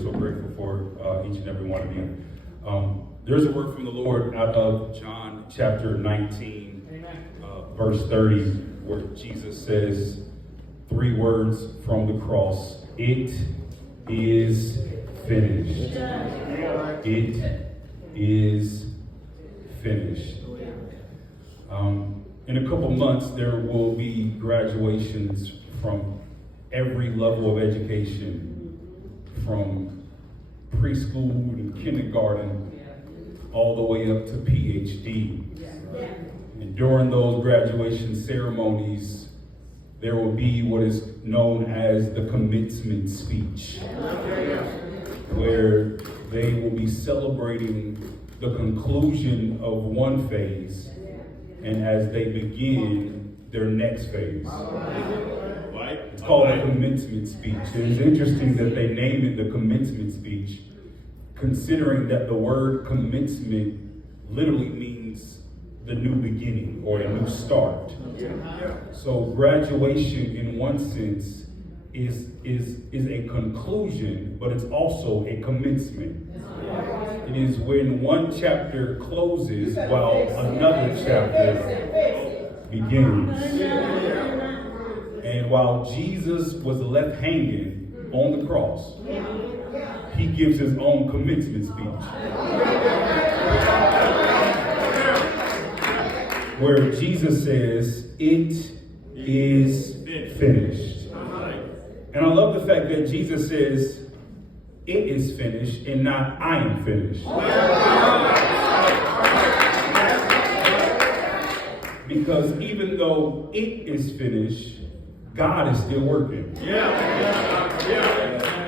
We're so grateful for each and every one of you. There's a word from the Lord out of John chapter 19, verse 30, where Jesus says 3 words from the cross: it is finished. It is finished. In a couple months, there will be graduations from every level of education, from preschool and kindergarten all the way up to PhD. And during those graduation ceremonies, there will be what is known as the commencement speech, where they will be celebrating the conclusion of one phase, and as they begin their next phase. It's called a commencement speech. And it's interesting that they name it the commencement speech, considering that the word commencement literally means the new beginning or a new start. So graduation, in one sense, is a conclusion, but it's also a commencement. It is when one chapter closes while another chapter begins. And while Jesus was left hanging on the cross, he gives his own commencement speech, where Jesus says, "It is finished." And I love the fact that Jesus says, "It is finished," and not "I am finished." Because even though it is finished, God is still working.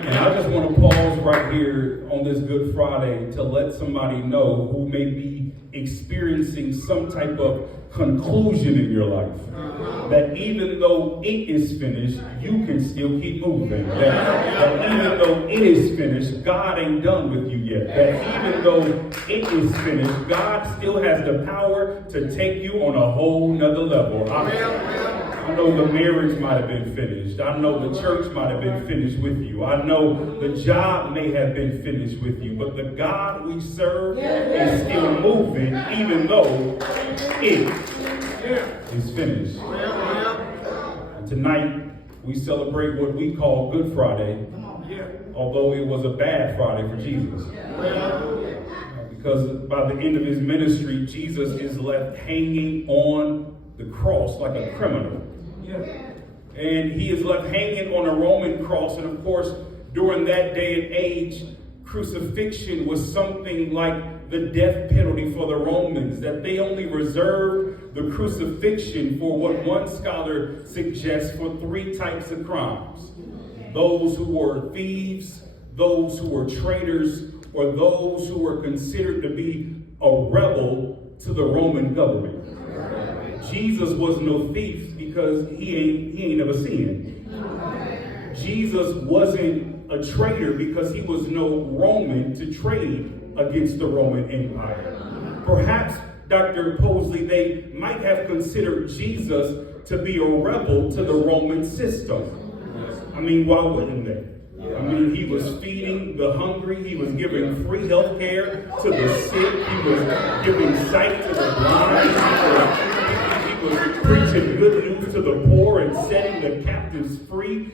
And I just want to pause right here on this Good Friday to let somebody know who may be experiencing some type of conclusion in your life, that even though it is finished, you can still keep moving. That even though it is finished, God ain't done with you yet. That even though it is finished, God still has the power to take you on a whole nother level. I know the marriage might have been finished. I know the church might have been finished with you. I know the job may have been finished with you. But the God we serve is still moving, even though it is finished. And tonight, we celebrate what we call Good Friday, although it was a bad Friday for Jesus. Because by the end of his ministry, Jesus is left hanging on the cross like a criminal. And he is left hanging on a Roman cross. And of course, during that day and age, crucifixion was something like the death penalty for the Romans, that they only reserved the crucifixion for what one scholar suggests for 3 types of crimes: those who were thieves, those who were traitors, or those who were considered to be a rebel to the Roman government. Jesus was no thief because he ain't never sinned. Jesus wasn't a traitor because he was no Roman to trade against the Roman Empire. Perhaps, Dr. Posley, they might have considered Jesus to be a rebel to the Roman system. I mean, why wouldn't they? I mean, he was feeding the hungry. He was giving free health care to the sick. He was giving sight to the blind. He was preaching good news to the poor and setting the captives free.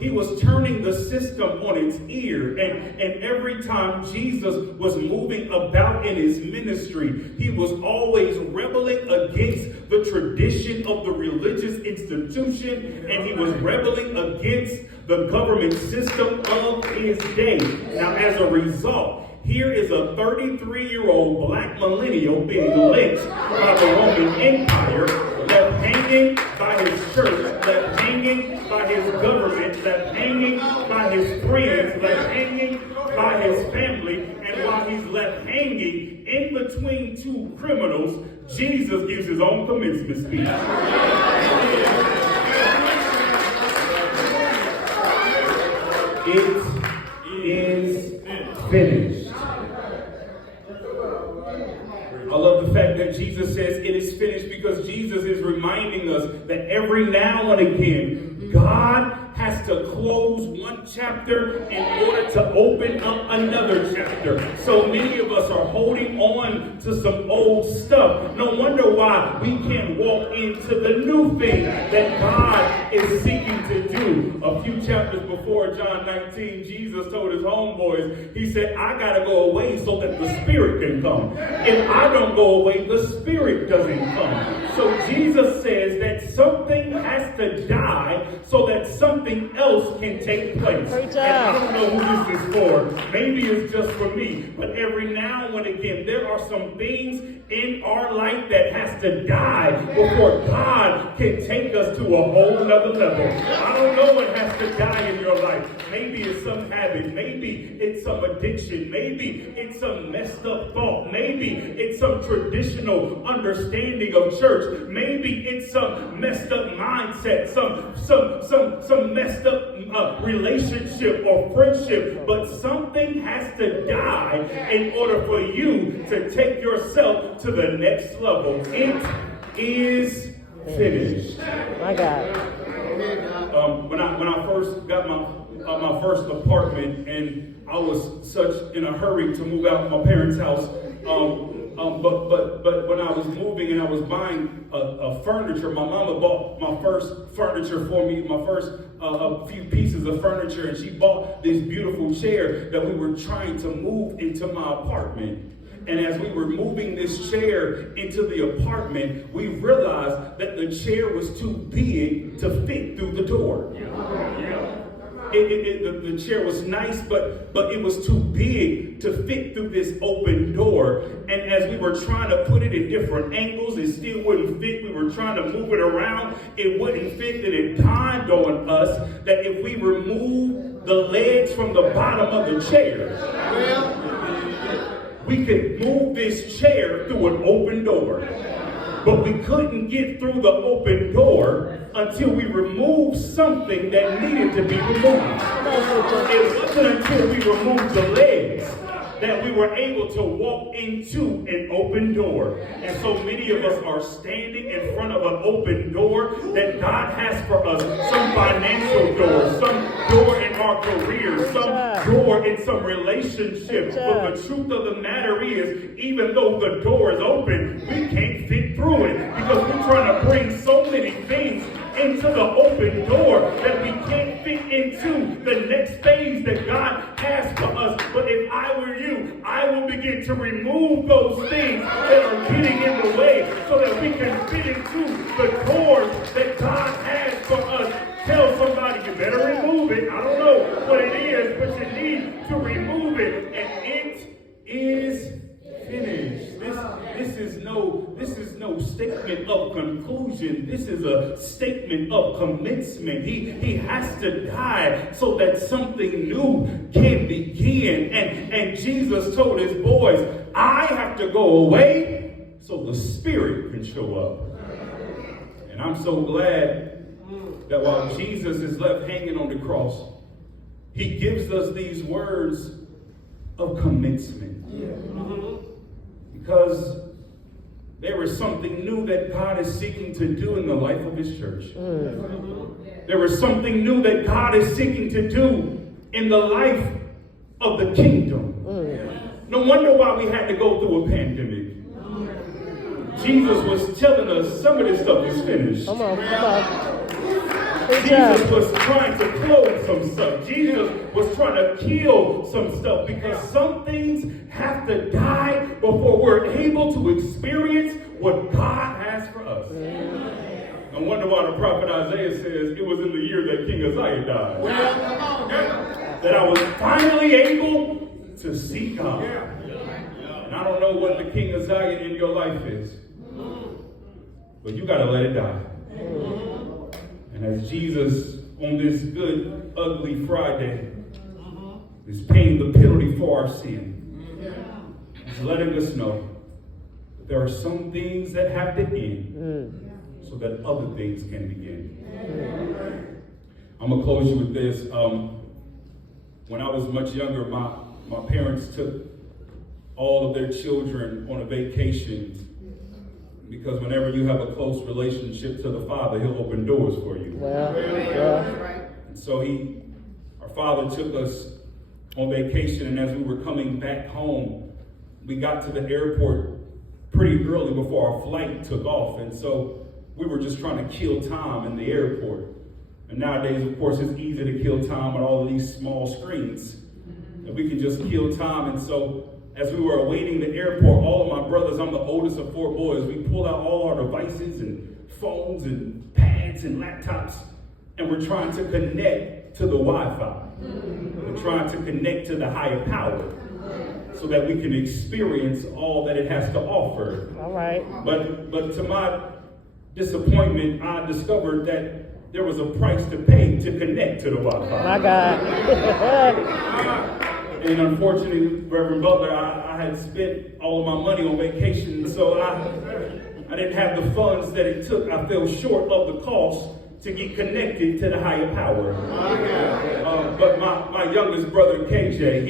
He was turning the system on its ear. And every time Jesus was moving about in his ministry, he was always rebelling against the tradition of the religious institution, and he was rebelling against the government system of his day. Now, as a result, here is a 33-year-old black millennial being lynched by the Roman Empire, left hanging by his church, left hanging by his government, left hanging by his friends, left hanging by his family. And while he's left hanging in between 2 criminals, Jesus gives his own commencement speech. It is finished. I love the fact that Jesus says it is finished, because Jesus is reminding us that every now and again, God has has to close one chapter in order to open up another chapter. So many of us are holding on to some old stuff. No wonder why we can't walk into the new thing that God is seeking to do. A few chapters before John 19, Jesus told his homeboys, he said, I got to go away so that the Spirit can come. If I don't go away, the Spirit doesn't come. So Jesus says that something has to die so that something else can take place. And I don't know who this is for. Maybe it's just for me. But every now and again, there are some things in our life that has to die before God can take us to a whole nother level. I don't know what has to die in your life. Maybe it's some habit. Maybe it's some addiction. Maybe it's some messed up thought. Maybe it's some traditional understanding of church. Maybe it's some messed up mindset, some messed up relationship or friendship. But something has to die in order for you to take yourself to the next level. It is finished. My God. When I first got my first apartment, and I was such in a hurry to move out of my parents' house. But when I was moving and I was buying a furniture, my mama bought my first furniture for me, my first a few pieces of furniture, and she bought this beautiful chair that we were trying to move into my apartment. And as we were moving this chair into the apartment, we realized that the chair was too big to fit through the door. The chair was nice, but it was too big to fit through this open door. And as we were trying to put it in different angles, it still wouldn't fit. We were trying to move it around, it wouldn't fit. And it dawned on us that if we remove the legs from the bottom of the chair, we could move this chair through an open door. But we couldn't get through the open door until we removed something that needed to be removed. It wasn't until we removed the legs that we were able to walk into an open door. And so many of us are standing in front of an open door that God has for us. Some financial door, some door in our career, some door in some relationship. But the truth of the matter is, even though the door is open, we can't fit through it because we're trying to bring so many things into the open door that we can't fit into the next phase that God has for us. But if I were you, I will begin to remove those things that are getting in the way so that we can fit into the doors that God has for us. Tell somebody, you better remove it. I don't know what it is, but you need to remove it. And it is finished. This is no statement of conclusion. This is a statement of commencement. He has to die so that something new can begin. And Jesus told his boys, I have to go away so the Spirit can show up. And I'm so glad that while Jesus is left hanging on the cross, he gives us these words of commencement. Because there is something new that God is seeking to do in the life of his church. There is something new that God is seeking to do in the life of the kingdom. No wonder why we had to go through a pandemic. Jesus was telling us some of this stuff is finished. Come on. Jesus was trying to close some stuff. Jesus was trying to kill some stuff because some things have to die before we're able to experience what God has for us. No wonder why the prophet Isaiah says it was in the year that King Uzziah died that I was finally able to see God. And I don't know what the King Uzziah in your life is, but you got to let it die. And as Jesus, on this good, ugly Friday, is paying the penalty for our sin, he's letting us know that there are some things that have to end so that other things can begin. I'm going to close you with this. When I was much younger, my parents took all of their children on a vacation. Because whenever you have a close relationship to the Father, he'll open doors for you. And so our father took us on vacation, and as we were coming back home, we got to the airport pretty early before our flight took off. And so we were just trying to kill time in the airport. And nowadays, of course, it's easy to kill time with all of these small screens. And we can just kill time. And so as we were awaiting the airport, all of my brothers, I'm the oldest of 4 boys, we pulled out all our devices and phones and pads and laptops, and we're trying to connect to the Wi-Fi. We're trying to connect to the higher power so that we can experience all that it has to offer. All right. But to my disappointment, I discovered that there was a price to pay to connect to the Wi-Fi. My God. And unfortunately, Reverend Butler, I had spent all of my money on vacation, so I didn't have the funds that it took. I fell short of the cost to get connected to the higher power. But my youngest brother, KJ,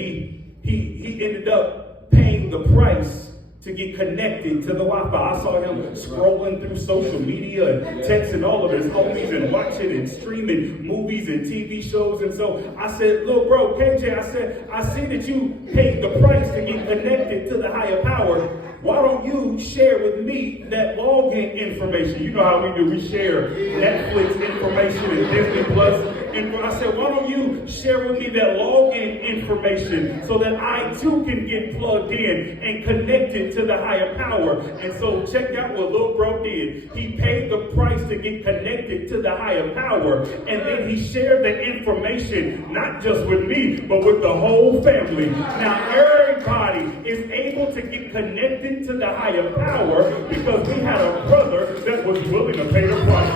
he ended up paying the price to get connected to the Wi-Fi. I saw him scrolling through social media and texting all of his homies and watching and streaming movies and TV shows. And so I said, "Little bro, KJ," I said, "I see that you paid the price to get connected to the higher power. Why don't you share with me that login information?" You know how we do. We share Netflix information and Disney Plus. And I said, "Why don't you share with me that login information so that I too can get plugged in and connected to the higher power?" And so check out what little bro did. He paid the price to get connected to the higher power. And then he shared the information, not just with me, but with the whole family. Now everybody is able to get connected to the higher power because we had a brother that was willing to pay the price.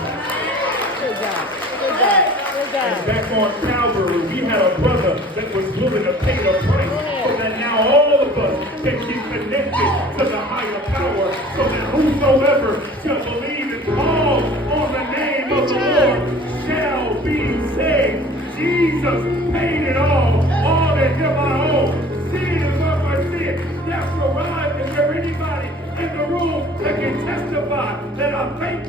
Good job. Good job. Good job. And back on Calvary, we had a brother that was willing to pay the price so that now all of us can be connected to the higher power so that whosoever shall believe and call on the name of the Lord shall be saved. Jesus paid it all to him I owe. Sin is what my sin. That's arrived. Is there anybody in the room that can testify that I thank